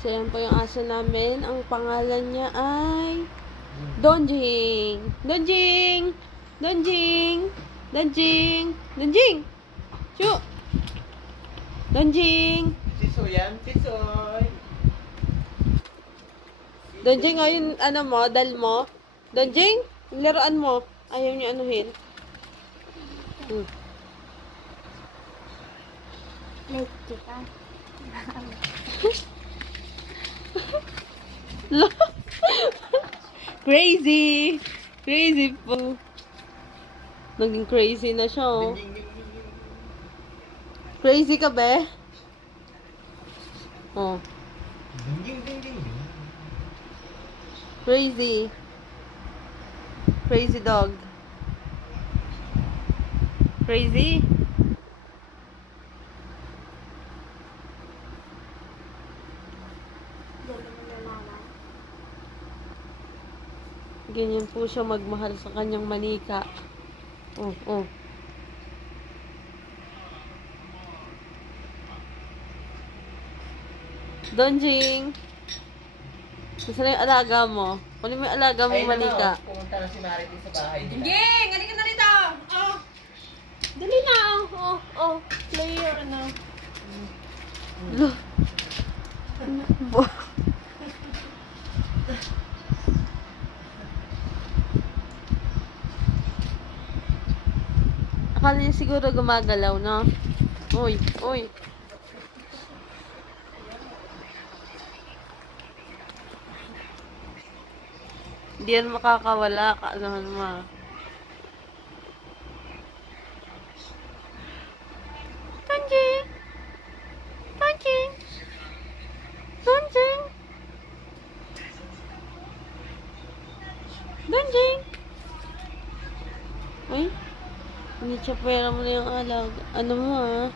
So, yan po yung aso namin. Ang pangalan niya ay Donjing. Donjing! Donjing! Donjing! Donjing! Chu! Donjing! Tisoy yan, tisoy. Donjing, ayun, ano mo, dal mo. Donjing, laruan mo. Ayaw niya anuhin. Crazy! Crazy po. Naging crazy na siya, oh. Crazy ka, be? Oh. Crazy. Crazy dog. Crazy? Ganyan po siya magmahal sa kanyang manika. Oh, oh. Donjing! Gusto na yung alaga mo? Kunin mo yung alaga mo manika. Pumunta na si Marity sa bahay nila. Donjing! Halika na rito! Oh! Dali na! Oh! Oh! Player, ano? Akala niya siguro gumagalaw, no? Uy! Uy! Hindi yan makakawala. Kaalaman mo. Donjing! Donjing! Donjing! Donjing! Uy! Nitsapwera mo na yung alaga. Ano mo, ah?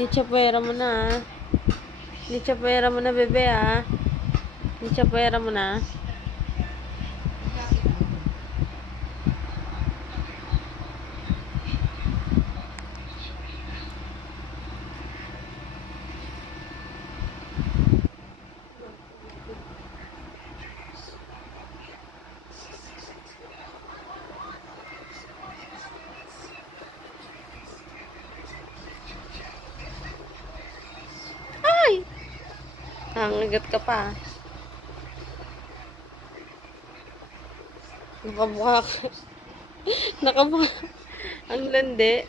Nitsapwera mo na, ah. Nitsapwera mo na, bebe, ah. Nitsapwera mo na. Nangagat ka pa. Nakabuka ka. Nakabuka. Ang landi.